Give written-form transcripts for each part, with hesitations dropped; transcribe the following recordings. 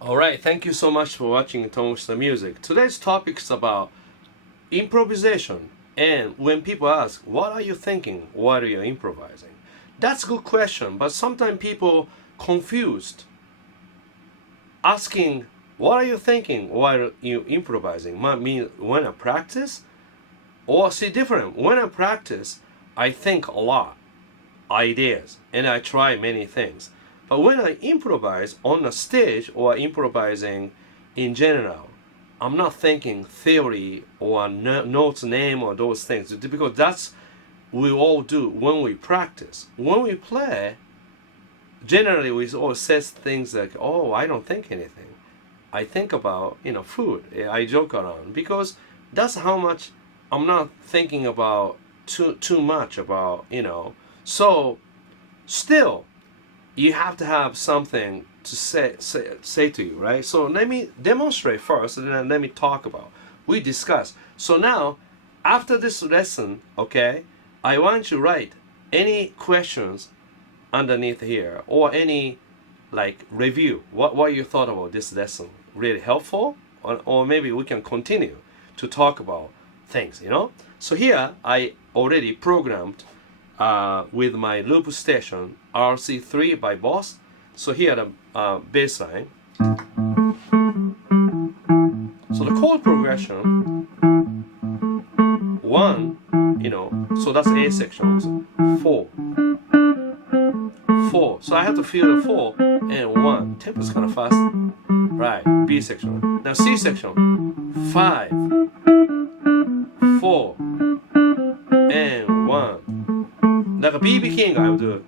Alright, thank you so much for watching Tomo Fujita Music. Today's topic is about improvisation. And when people ask, what are you thinking while you're improvising? That's a good question, but sometimes people confused asking, what are you thinking while you improvising? Might mean when I practice? Or see different. When I practice, I think a lot, ideas, and I try many things. But when I improvise on a stage or improvising in general, I'm not thinking theory or notes name or those things, because that's we all do when we practice. When we play, generally we all says things like, "Oh, I don't think anything. I think about food. I joke around because that's how much I'm not thinking about too much about So still, you have to have something to say to you, right? So let me demonstrate first, and then let me talk about. We discuss. So now, after this lesson, okay, I want you to write any questions underneath here or any review. What you thought about this lesson? Really helpful, or maybe we can continue to talk about things. So here I already programmed with my loop station RC3 by Boss. So here the bass line. So the chord progression 1, so that's A section. 4, 4. So I have to feel the 4 and 1. Tempo is kind of fast, right? B section. Now C section 5, 4, and 1. Like a BB King, I would do it.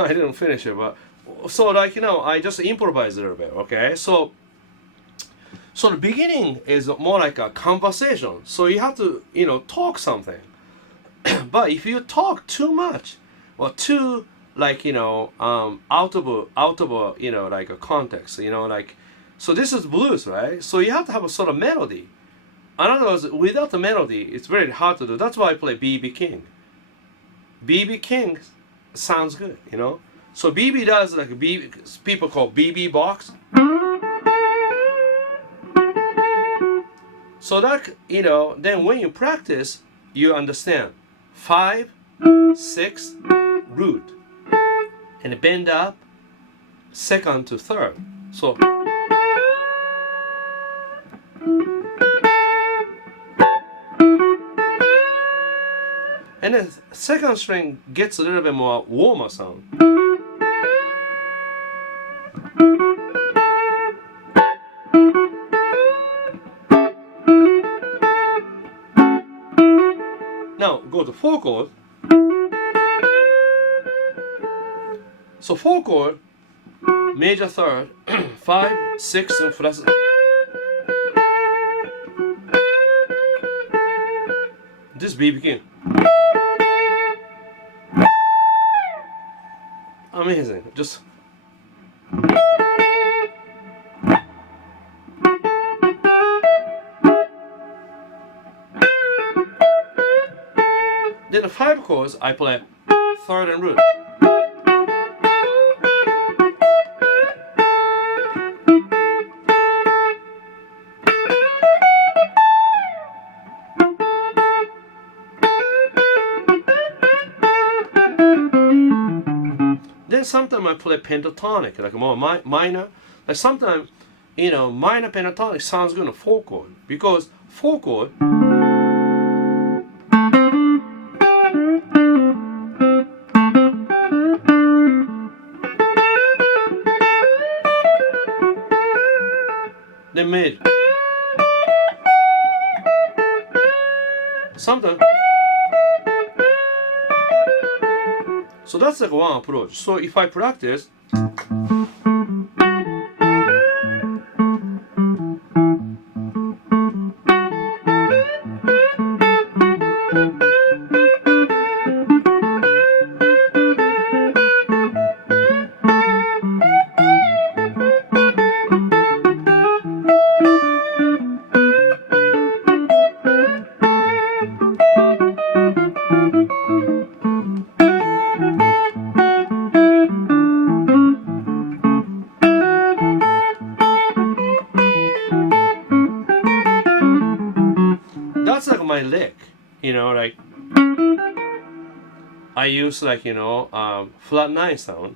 I didn't finish it, but so I just improvise a little bit, okay? So the beginning is more like a conversation. So you have to talk something. But if you talk too much or too out of like a context, so this is blues, right? So you have to have a sort of melody. In other words, without the melody, it's very hard to do. That's why I play BB King. BB King sounds good, So BB does people call BB box. So that then when you practice, you understand 5, 6, root, and bend up second to third. So And then second string gets a little bit more warmer sound. Now go to 4 chord. So 4 chord, major third, 5, 6, and flat. This BB King. Amazing. Just then the 5 chords I play third and root. Then sometimes I play pentatonic, like more minor. Like sometimes, minor pentatonic sounds good on 4 chord because 4 chord. Then mid. Sometimes. So that's like one approach. So if I practice, that's like my lick, like I use like flat 9 sound.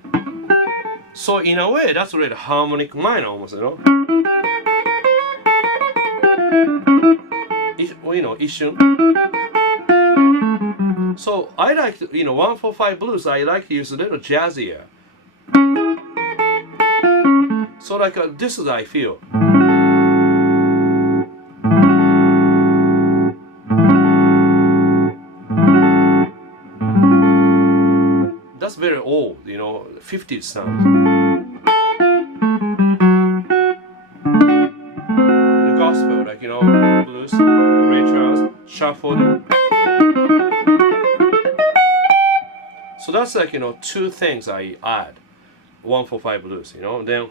So in a way, that's really harmonic minor almost, issue. So I like to, 145 blues. I like to use a little jazzier. So like this is how I feel. That's very old, 50s sound. The gospel, like, blues, Ray Charles, shuffled. So that's like, 2 things I add. 145 blues, then.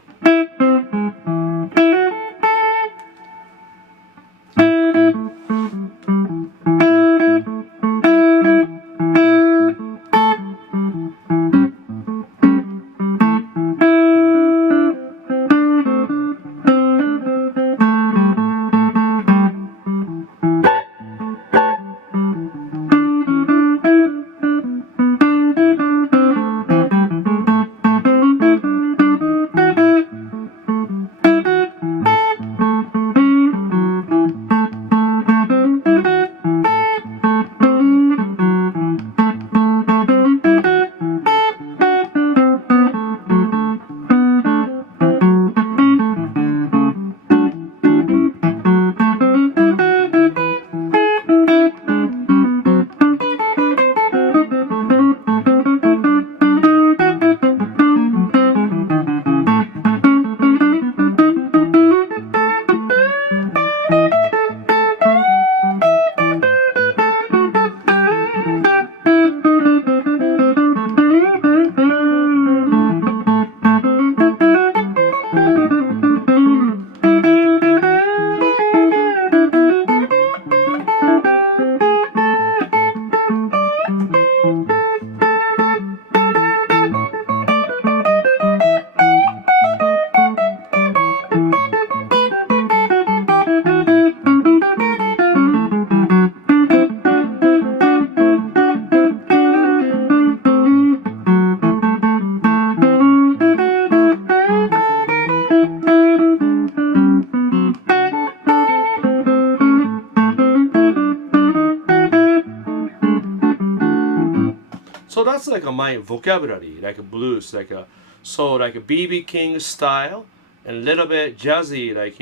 that's like my vocabulary, like a blues, like a so like a BB King style, and a little bit jazzy, like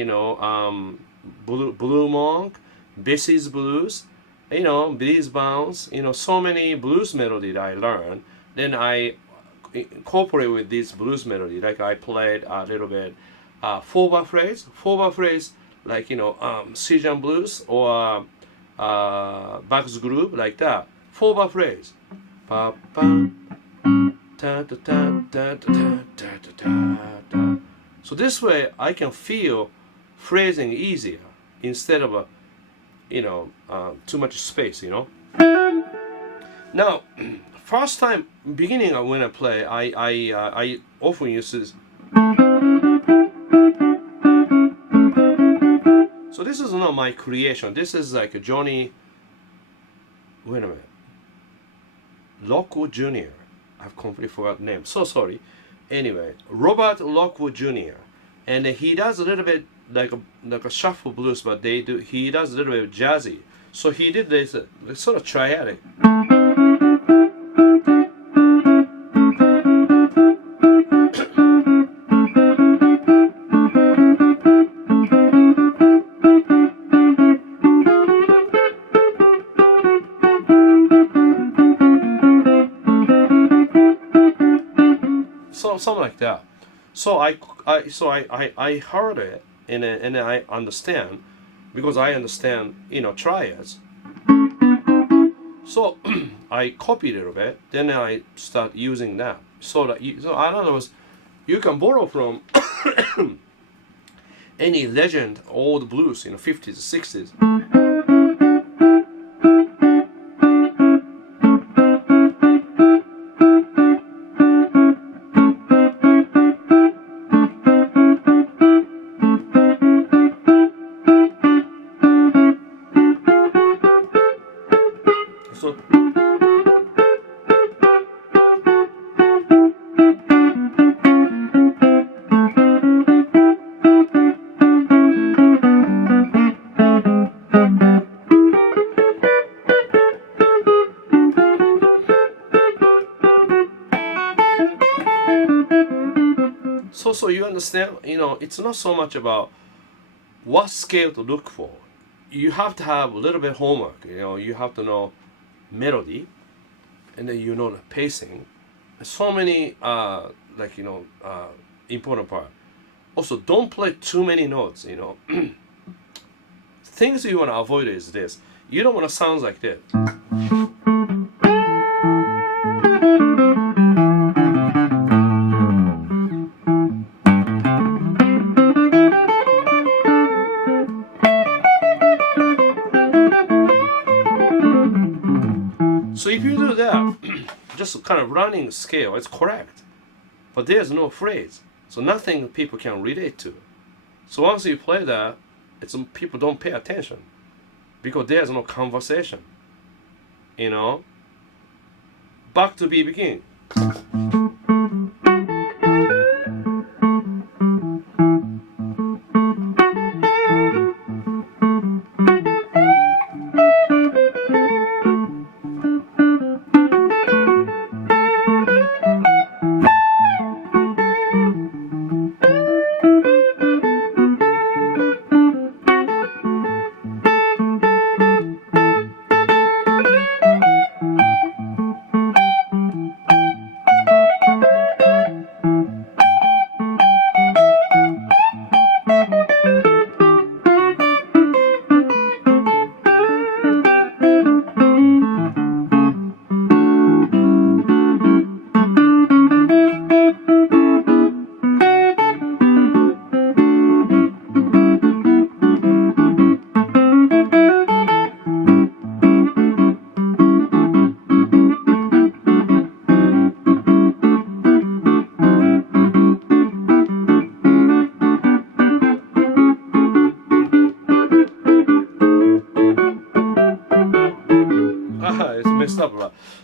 Blue Monk, Bessie's blues, Breeze Bounce, so many blues melody that I learned. Then I incorporate with this blues melody, like I played a little bit 4-bar phrase, like Cajun blues or Bach's Groove, like that. 4-bar phrase. Pa pa ta ta ta ta ta ta ta ta. So this way I can feel phrasing easier instead of too much space, Now, first time beginning when I play, I often use this. So this is not my creation. This is like a Johnny. Wait a minute. Lockwood Jr. I've completely forgot the name. So sorry. Anyway, Robert Lockwood Jr. And he does a little bit like a shuffle blues, but he does a little bit jazzy. So he did this sort of triadic. Something like that. So I heard it and I understand, because I understand triads. So I copied it a bit. Then I start using that. So in other words, you can borrow from any legend, old blues, 50s, 60s. So you understand, it's not so much about what scale to look for. You have to have a little bit of homework. You have to know melody, and then the pacing. So many important part. Also, don't play too many notes. Things you want to avoid is this. You don't want to sound like this. So if you do that, just kind of running scale, it's correct. But there's no phrase. So nothing people can relate to. So once you play that, people don't pay attention. Because there's no conversation. Back to BB King.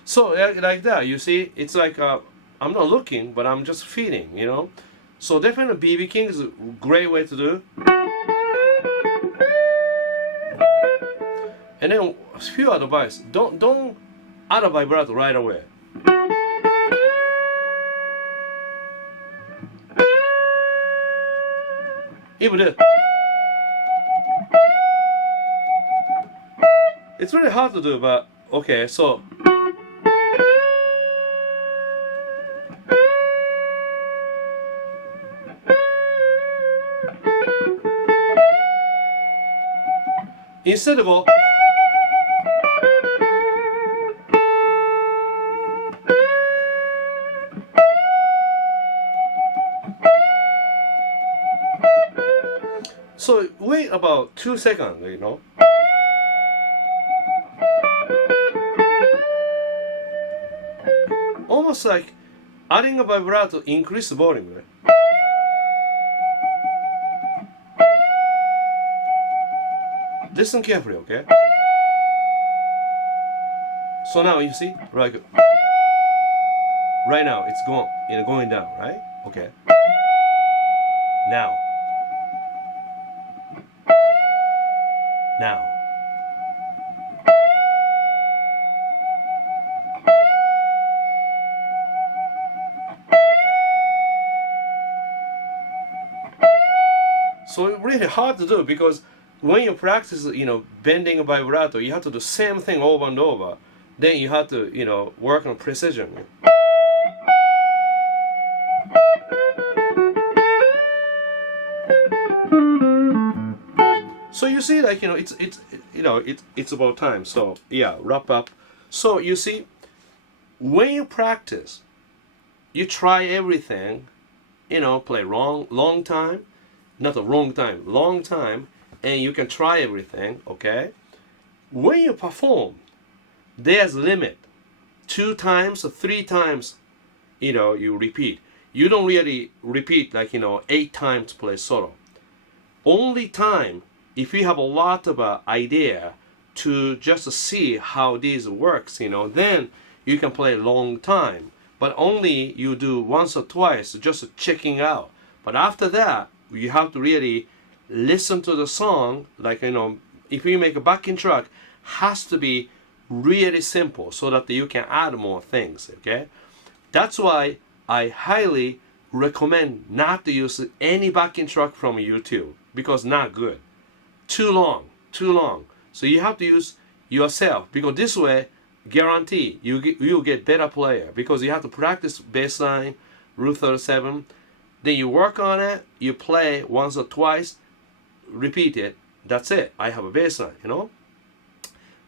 So like that, you see, it's like I'm not looking, but I'm just feeling, So definitely BB King is a great way to do. And then a few advice: don't add a vibrato right away. Even this. It's really hard to do, but okay, so. Instead of go. So wait about 2 seconds, you know. Almost like adding a vibrato increase the volume, right? Listen carefully, okay? So now you see, right now it's going down, right? Okay. Now. So it's really hard to do because when you practice, bending a vibrato, you have to do the same thing over and over. Then you have to, work on precision. So you see, like, it's about time. So yeah, wrap up. So you see, when you practice, you try everything, play long time, not a wrong time, long time. And you can try everything, okay? When you perform, there's a limit. 2 times or 3 times, you repeat. You don't really repeat like, 8 times to play solo. Only time, if you have a lot of idea to just see how this works, then you can play a long time. But only you do once or twice, just checking out. But after that, you have to really listen to the song, like, if you make a backing track, has to be really simple so that you can add more things, okay? That's why I highly recommend not to use any backing track from YouTube, because not good. Too long. So you have to use yourself, because this way, guarantee you'll get better player, because you have to practice bass line, Route 37, then you work on it, you play once or twice, repeat it, that's it. I have a bass line,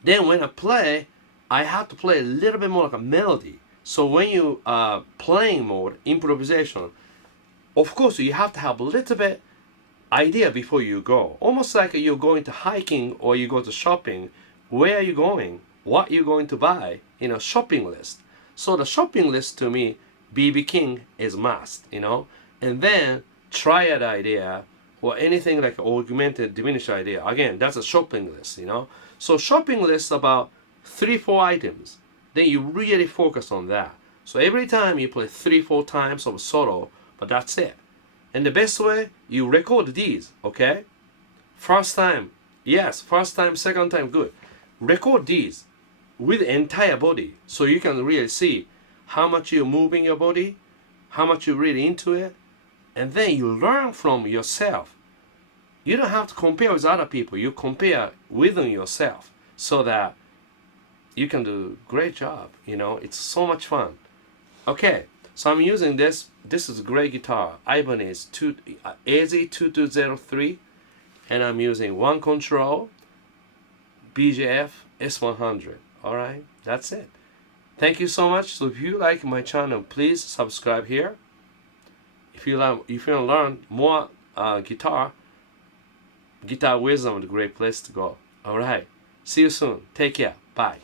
Then when I play, I have to play a little bit more like a melody. So when you playing mode, improvisation, of course you have to have a little bit idea before you go. Almost like you're going to hiking or you go to shopping. Where are you going? What you're going to buy? Shopping list. So the shopping list to me, BB King is must, And then triad idea, or anything like augmented, diminished idea. Again, that's a shopping list, So shopping list about 3-4 items. Then you really focus on that. So every time you play 3-4 times of solo, but that's it. And the best way, you record these, okay? First time, yes. First time, second time, good. Record these with the entire body, so you can really see how much you're moving your body, how much you're really into it. And then you learn from yourself. You don't have to compare with other people. You compare within yourself so that you can do a great job. It's so much fun. Okay, so I'm using this. This is a great guitar. Ibanez AZ2203. And I'm using one Control BJF-S100. Alright, that's it. Thank you so much. So if you like my channel, please subscribe here. If you want to learn more guitar wisdom is a great place to go. Alright. See you soon. Take care. Bye.